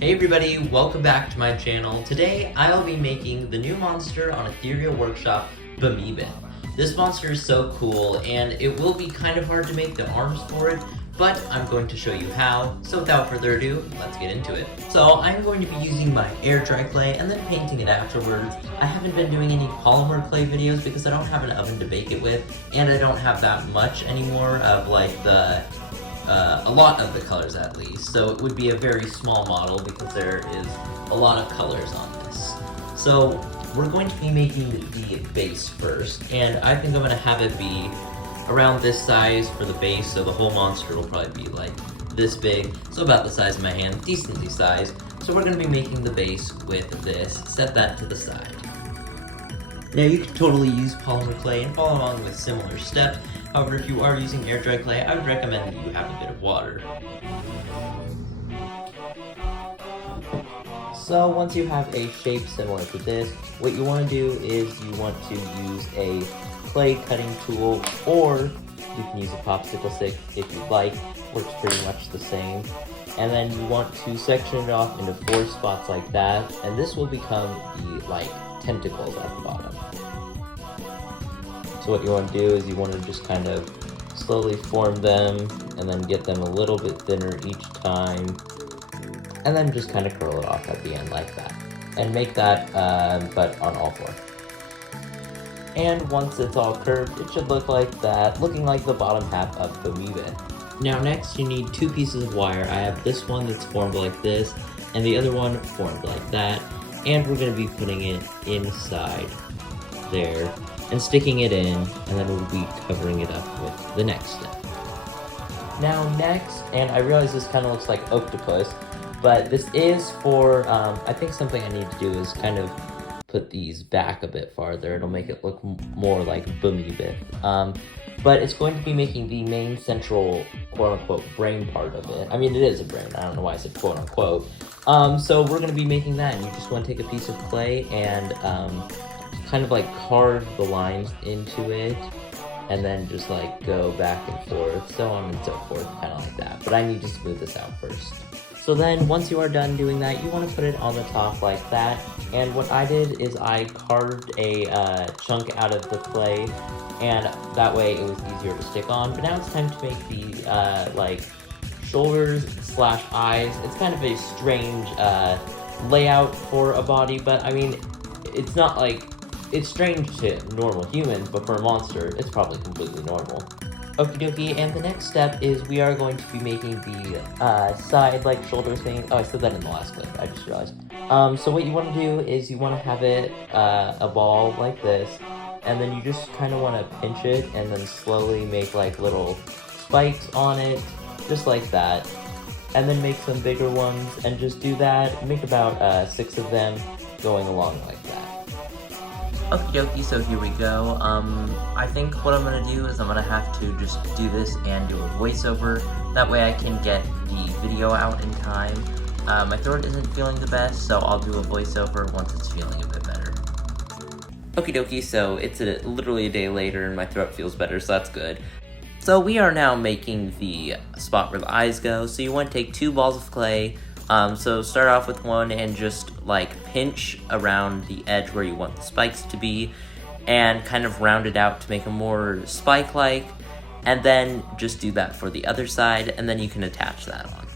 Hey everybody, welcome back to my channel. Today I'll be making the new monster on Ethereal Workshop, BeMeebEth. This monster is so cool and it will be kind of hard to make the arms for it, but I'm going to show you how. So without further ado, let's get into it. So I'm going to be using my air dry clay and then painting it afterwards. I haven't been doing any polymer clay videos because I don't have an oven to bake it with, and I don't have that much anymore of like a lot of the colors at least, so it would be a very small model because there is a lot of colors on this. So we're going to be making the base first, and I think I'm going to have it be around this size for the base, so the whole monster will probably be like this big, so about the size of my hand, decently sized. So we're going to be making the base with this, set that to the side. Now you can totally use polymer clay and follow along with similar steps. However, if you are using air dry clay, I would recommend that you have a bit of water. So once you have a shape similar to this, what you want to do is you want to use a clay cutting tool, or you can use a popsicle stick if you'd like. Works pretty much the same. And then you want to section it off into 4 spots like that, and this will become the tentacles at the bottom. So what you want to do is you want to just kind of slowly form them and then get them a little bit thinner each time, and then just kind of curl it off at the end like that. And make that, but on all 4. And once it's all curved, it should look like that, looking like the bottom half of the BeMeebEth. Now next you need 2 pieces of wire. I have this one that's formed like this, and the other one formed like that. And we're going to be putting it inside there and sticking it in, and then we'll be covering it up with the next step. Now next, and I realize this kind of looks like octopus, but this is for, I think something I need to do is kind of put these back a bit farther. It'll make it look more like BeMeebEth. But it's going to be making the main central quote-unquote brain part of it. I mean, it is a brain. I don't know why I said quote-unquote. So we're going to be making that, and you just want to take a piece of clay and kind of carve the lines into it, and then just go back and forth, so on and so forth, kind of like that. But I need to smooth this out first. So then once you are done doing that, you want to put it on the top like that. And what I did is I carved a chunk out of the clay, and that way it was easier to stick on. But now it's time to make the shoulders / eyes. It's kind of a strange layout for a body, but I mean, it's not it's strange to normal humans, but for a monster, it's probably completely normal. Okie dokie, and the next step is we are going to be making the side shoulder thing. Oh, I said that in the last clip, I just realized. So what you want to do is you want to have it a ball like this, and then you just kind of want to pinch it and then slowly make little spikes on it, just like that. And then make some bigger ones and just do that. Make about 6 of them going along like that. Okie dokie, so here we go. I think what I'm gonna do is I'm gonna have to just do this and do a voiceover. That way I can get the video out in time. My throat isn't feeling the best, so I'll do a voiceover once it's feeling a bit better. Okie dokie, so it's literally a day later and my throat feels better, so that's good. So we are now making the spot where the eyes go. So you want to take 2 balls of clay. So start off with one and just pinch around the edge where you want the spikes to be, and kind of round it out to make them more spike-like, and then just do that for the other side, and then you can attach that on.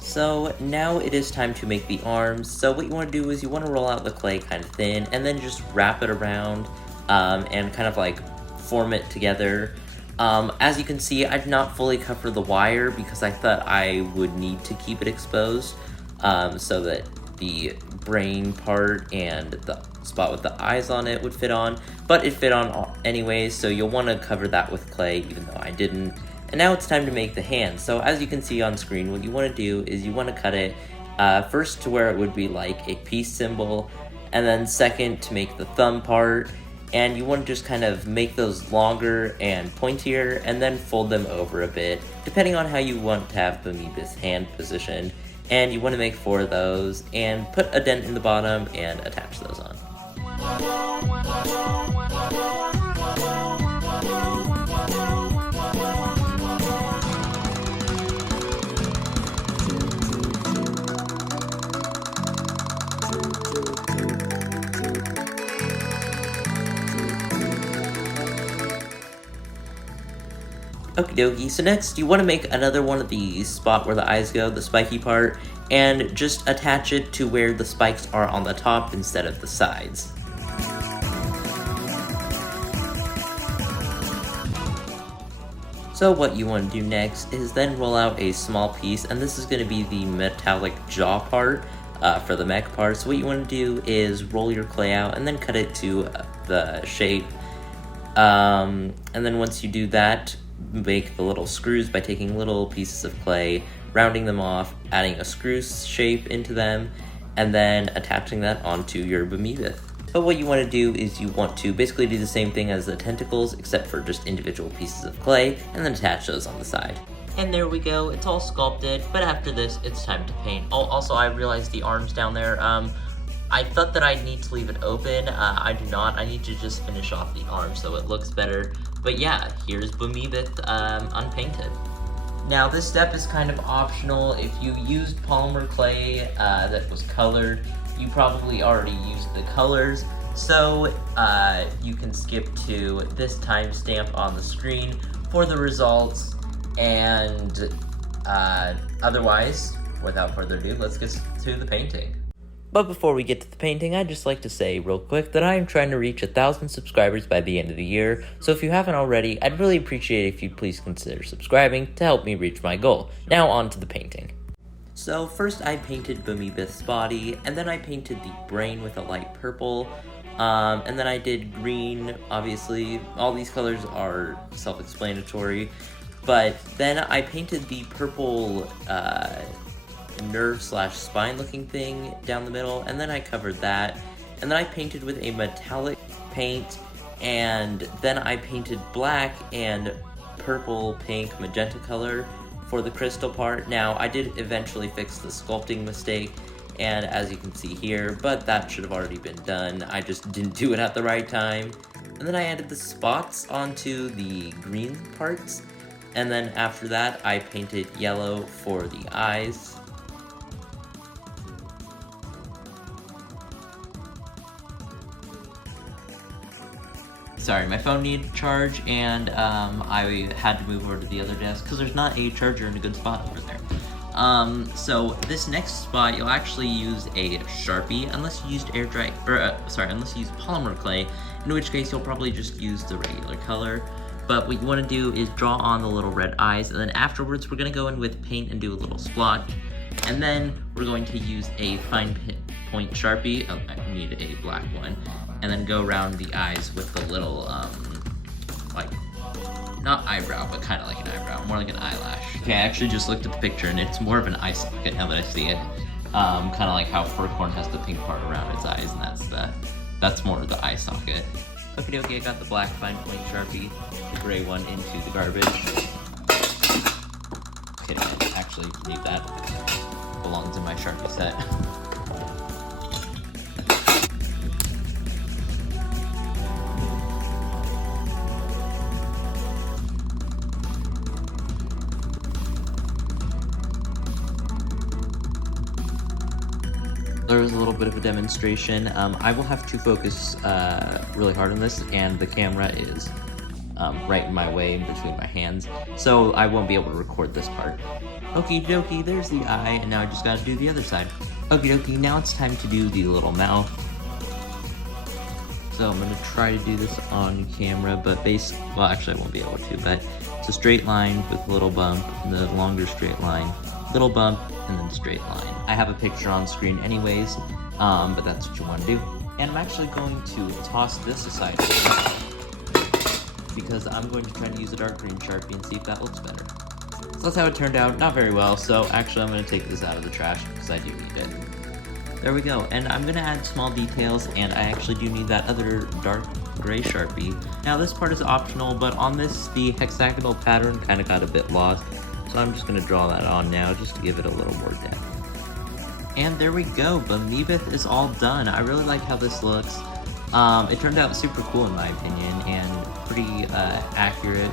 So now it is time to make the arms. So what you want to do is you want to roll out the clay kind of thin, and then just wrap it around and kind of form it together. As you can see, I did not fully cover the wire because I thought I would need to keep it exposed so that the brain part and the spot with the eyes on it would fit on, but it fit on anyways, so you'll want to cover that with clay even though I didn't. And now it's time to make the hand. So as you can see on screen, what you want to do is you want to cut it first to where it would be like a peace symbol, and then second to make the thumb part. And you want to just kind of make those longer and pointier, and then fold them over a bit, depending on how you want to have BeMeebEth's hand positioned. And you want to make 4 of those, and put a dent in the bottom, and attach those on. Okie dokie, so next you want to make another one of the spot where the eyes go, the spiky part, and just attach it to where the spikes are on the top instead of the sides. So what you want to do next is then roll out a small piece, and this is going to be the metallic jaw part for the mech part. So what you want to do is roll your clay out and then cut it to the shape. And then once you do that, make the little screws by taking little pieces of clay, rounding them off, adding a screw shape into them, and then attaching that onto your BeMeebEth. But what you want to do is you want to basically do the same thing as the tentacles, except for just individual pieces of clay, and then attach those on the side. And there we go, it's all sculpted, but after this, it's time to paint. Oh, also, I realized the arms down there, I thought that I'd need to leave it open. I do not. I need to just finish off the arms so it looks better. But yeah, here's BeMeebEth unpainted. Now this step is kind of optional. If you used polymer clay that was colored, you probably already used the colors. So you can skip to this timestamp on the screen for the results. And otherwise, without further ado, let's get to the painting. But before we get to the painting, I'd just like to say real quick that I am trying to reach 1,000 subscribers by the end of the year, so if you haven't already, I'd really appreciate it if you'd please consider subscribing to help me reach my goal. Now on to the painting. So first I painted BeMeebEth's body, and then I painted the brain with a light purple, and then I did green. Obviously, all these colors are self-explanatory, but then I painted the purple nerve slash spine looking thing down the middle, and then I covered that, and then I painted with a metallic paint, and then I painted black and purple, pink, magenta color for the crystal part. Now I did eventually fix the sculpting mistake, and as you can see here, but that should have already been done. I just didn't do it at the right time. And then I added the spots onto the green parts, and then after that I painted yellow for the eyes. Sorry, my phone needed charge, and I had to move over to the other desk because there's not a charger in a good spot over there. So this next spot, you'll actually use a Sharpie, unless you used unless you used polymer clay, in which case you'll probably just use the regular color. But what you want to do is draw on the little red eyes, and then afterwards we're going to go in with paint and do a little splotch. And then we're going to use a fine point Sharpie, I need a black one, and then go around the eyes with the little, like, not eyebrow, but kind of like an eyebrow, more like an eyelash. Okay, I actually just looked at the picture, and it's more of an eye socket now that I see it. Kind of like how Furcorn has the pink part around its eyes, and that's more of the eye socket. Okie dokie, I got the black fine point Sharpie, the gray one into the garbage. Okay, I actually need that. It belongs in my Sharpie set. There was a little bit of a demonstration. I will have to focus really hard on this, and the camera is right in my way, in between my hands, so I won't be able to record this part. Okie dokie, there's the eye, and now I just gotta do the other side. Okie dokie, now it's time to do the little mouth. So I'm gonna try to do this on camera, but well, actually I won't be able to, but it's a straight line with a little bump, and the longer straight line, little bump, and then straight line. I have a picture on screen anyways, but that's what you want to do. And I'm actually going to toss this aside because I'm going to try to use a dark green Sharpie and see if that looks better. So that's how it turned out, not very well, so actually I'm going to take this out of the trash because I do need it. There we go, and I'm going to add small details, and I actually do need that other dark gray Sharpie. Now this part is optional, but on this, the hexagonal pattern kind of got a bit lost. So I'm just going to draw that on now just to give it a little more depth. And there we go, BeMeebEth is all done. I really like how this looks. It turned out super cool in my opinion, and pretty accurate.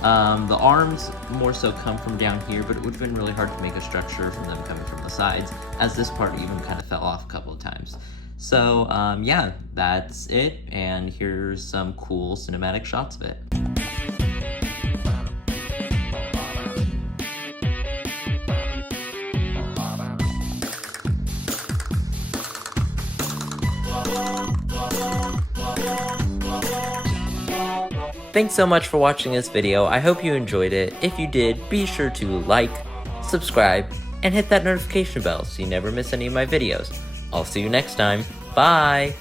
The arms more so come from down here, but it would have been really hard to make a structure from them coming from the sides, as this part even kind of fell off a couple of times. So yeah, that's it, and here's some cool cinematic shots of it. Thanks so much for watching this video. I hope you enjoyed it. If you did, be sure to like, subscribe, and hit that notification bell so you never miss any of my videos. I'll see you next time. Bye!